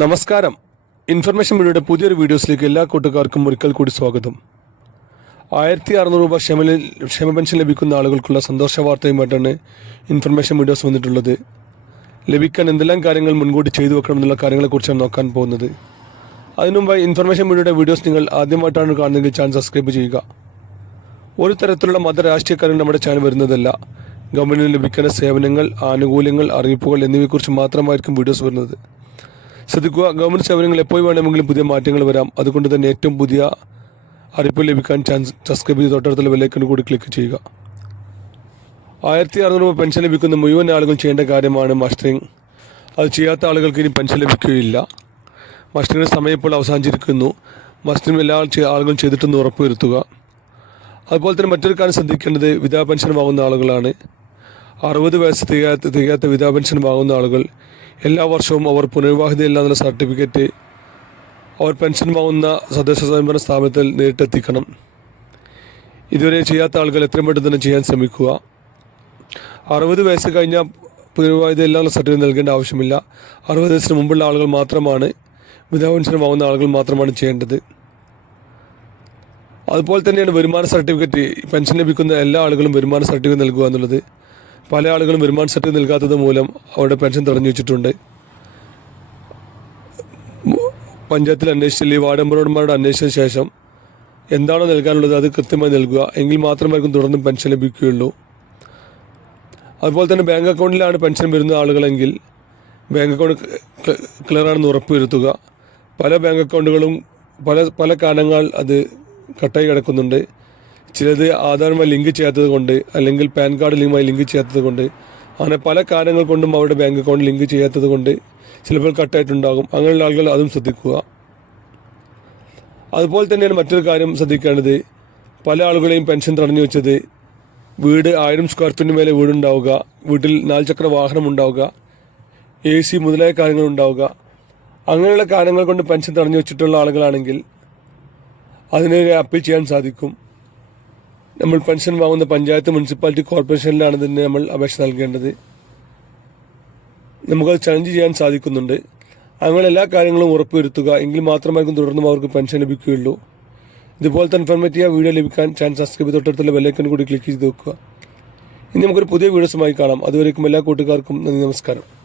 നമസ്കാരം. ഇൻഫർമേഷൻ മീഡിയയുടെ പുതിയൊരു വീഡിയോസിലേക്ക് എല്ലാ കൂട്ടുകാർക്കും ഒരിക്കൽ കൂടി സ്വാഗതം. ആയിരത്തി അറുന്നൂറ് രൂപ ക്ഷമ ക്ഷമ പെൻഷൻ ലഭിക്കുന്ന ആളുകൾക്കുള്ള സന്തോഷ വാർത്തയുമായിട്ടാണ് ഇൻഫർമേഷൻ വീഡിയോസ് വന്നിട്ടുള്ളത്. ലഭിക്കാൻ എന്തെല്ലാം കാര്യങ്ങൾ മുൻകൂട്ടി ചെയ്തു വെക്കണം എന്നുള്ള കാര്യങ്ങളെക്കുറിച്ചാണ് നോക്കാൻ പോകുന്നത്. അതിനുമുമ്പായി ഇൻഫർമേഷൻ മീഡിയയുടെ വീഡിയോസ് നിങ്ങൾ ആദ്യമായിട്ടാണ് കാണുന്നതെങ്കിൽ ചാനൽ സബ്സ്ക്രൈബ് ചെയ്യുക. ഒരു തരത്തിലുള്ള മത രാഷ്ട്രീയക്കാരും നമ്മുടെ ചാനൽ വരുന്നതല്ല. ഗവൺമെന്റിന് ലഭിക്കുന്ന സേവനങ്ങൾ ആനുകൂല്യങ്ങൾ അറിയിപ്പുകൾ എന്നിവയെക്കുറിച്ച് മാത്രമായിരിക്കും വീഡിയോസ് വരുന്നത്. ശ്രദ്ധിക്കുക. ഗവൺമെന്റ് സേവനങ്ങൾ എപ്പോൾ വേണമെങ്കിലും പുതിയ മാറ്റങ്ങൾ വരാം. അതുകൊണ്ട് തന്നെ ഏറ്റവും പുതിയ അറിയിപ്പ് ലഭിക്കാൻ ചാൻസ് സബ്സ്ക്രൈബ് ചെയ്ത് തൊട്ടടുത്തുള്ള വിലയ്ക്കന് കൂടി ക്ലിക്ക് ചെയ്യുക. ആയിരത്തി അറുന്നൂറ് രൂപ പെൻഷൻ ലഭിക്കുന്ന മുഴുവൻ ആളുകളും ചെയ്യേണ്ട കാര്യമാണ് മസ്റ്ററിങ്. അത് ചെയ്യാത്ത ആളുകൾക്ക് ഇനി പെൻഷൻ ലഭിക്കുകയില്ല. മസ്റ്ററിങ്ങിന് സമയം ഇപ്പോൾ അവസാനിച്ചിരിക്കുന്നു. മസ്റ്ററിങ് എല്ലാ ആളുകളും ചെയ്തിട്ടെന്ന് ഉറപ്പുവരുത്തുക. അതുപോലെ തന്നെ മറ്റൊരു കാര്യം ശ്രദ്ധിക്കേണ്ടത് വിധവാ പെൻഷൻ വാങ്ങുന്ന ആളുകളാണ്. അറുപത് വയസ്സ് തികയാത്ത തികയാത്ത വിധവാ പെൻഷൻ വാങ്ങുന്ന ആളുകൾ എല്ലാ വർഷവും അവർ പുനർവിവാഹിതയില്ല എന്നുള്ള സർട്ടിഫിക്കറ്റ് അവർ പെൻഷൻ വാങ്ങുന്ന തദ്ദേശ സ്വയംഭരണ സ്ഥാപനത്തിൽ നേരിട്ടെത്തിക്കണം. ഇതുവരെ ചെയ്യാത്ത ആളുകൾ എത്രയും പെട്ടെന്ന് തന്നെ ചെയ്യാൻ ശ്രമിക്കുക. അറുപത് വയസ്സ് കഴിഞ്ഞ പുനർവിവാഹിതയില്ല എന്നുള്ള സർട്ടിഫിക്കറ്റ് നൽകേണ്ട ആവശ്യമില്ല. അറുപത് വയസ്സിന് മുമ്പുള്ള ആളുകൾ മാത്രമാണ് വിധവ പെൻഷൻ വാങ്ങുന്ന ആളുകൾ മാത്രമാണ് ചെയ്യേണ്ടത്. അതുപോലെ തന്നെയാണ് വരുമാന സർട്ടിഫിക്കറ്റ് പെൻഷൻ ലഭിക്കുന്ന എല്ലാ ആളുകളും വരുമാന സർട്ടിഫിക്കറ്റ് നൽകുക എന്നുള്ളത്. പല ആളുകളും വരുമാന സർട്ടിഫിക്കറ്റ് നൽകാത്തത് മൂലം അവരുടെ പെൻഷൻ തടഞ്ഞു വെച്ചിട്ടുണ്ട്. പഞ്ചായത്തിൽ അന്വേഷിച്ചില്ല. വാർഡ് മെമ്പർമാരോട് അന്വേഷിച്ച ശേഷം എന്താണോ നൽകാനുള്ളത് അത് കൃത്യമായി നൽകുക. എങ്കിൽ മാത്രമായിരിക്കും തുടർന്നും പെൻഷൻ ലഭിക്കുകയുള്ളൂ. അതുപോലെ തന്നെ ബാങ്ക് അക്കൗണ്ടിലാണ് പെൻഷൻ വരുന്ന ആളുകളെങ്കിൽ ബാങ്ക് അക്കൗണ്ട് ക്ല- ക്ലിയറാണെന്ന് ഉറപ്പുവരുത്തുക. പല ബാങ്ക് അക്കൗണ്ടുകളും പല പല കാരണങ്ങൾ അത് കട്ടായി കിടക്കുന്നുണ്ട്. ചിലത് ആധാറുമായി ലിങ്ക് ചെയ്യാത്തത് കൊണ്ട് അല്ലെങ്കിൽ പാൻ കാർഡ് ലിങ്കുമായി ലിങ്ക് ചെയ്യാത്തത് കൊണ്ട് അങ്ങനെ പല കാരണങ്ങൾ കൊണ്ടും അവരുടെ ബാങ്ക് അക്കൗണ്ട് ലിങ്ക് ചെയ്യാത്തത് കൊണ്ട് ചിലപ്പോൾ കട്ടായിട്ടുണ്ടാകും. അങ്ങനെയുള്ള ആളുകൾ അതും ശ്രദ്ധിക്കുക. അതുപോലെ തന്നെയാണ് മറ്റൊരു കാര്യം ശ്രദ്ധിക്കേണ്ടത്. പല ആളുകളെയും പെൻഷൻ തടഞ്ഞു വെച്ചത്. വീട് ആയിരം സ്ക്വയർ ഫീറ്റിന് മേലെ വീടുണ്ടാവുക. വീട്ടിൽ നാല് ചക്ര വാഹനം ഉണ്ടാവുക. എ സി മുതലായ കാര്യങ്ങൾ ഉണ്ടാവുക. അങ്ങനെയുള്ള കാരണങ്ങൾ കൊണ്ട് പെൻഷൻ തടഞ്ഞു വെച്ചിട്ടുള്ള ആളുകളാണെങ്കിൽ അതിനെ അപ്പീൽ ചെയ്യാൻ സാധിക്കും. നമ്മൾ പെൻഷൻ വാങ്ങുന്ന പഞ്ചായത്ത് മുനിസിപ്പാലിറ്റി കോർപ്പറേഷനിലാണ് ഇതിന് നമ്മൾ അപേക്ഷ നൽകേണ്ടത്. നമുക്കത് ചലഞ്ച് ചെയ്യാൻ സാധിക്കുന്നുണ്ട്. അങ്ങനെ എല്ലാ കാര്യങ്ങളും ഉറപ്പുവരുത്തുക. എങ്കിൽ മാത്രമായിരിക്കും തുടർന്നും അവർക്ക് പെൻഷൻ ലഭിക്കുകയുള്ളൂ. ഇതുപോലത്തെ ഇൻഫോർമേറ്റീവ് വീഡിയോ ലഭിക്കാൻ ചാനൽ സബ്സ്ക്രൈബ് തൊട്ടടുത്തുള്ള ബെല്ലൈക്കൻ കൂടി ക്ലിക്ക് ചെയ്ത് വെക്കുക. ഇനി നമുക്കൊരു പുതിയ വീഡിയോസുമായി കാണാം. അതുവരേക്കും എല്ലാ കൂട്ടുകാർക്കും നന്ദി നമസ്കാരം.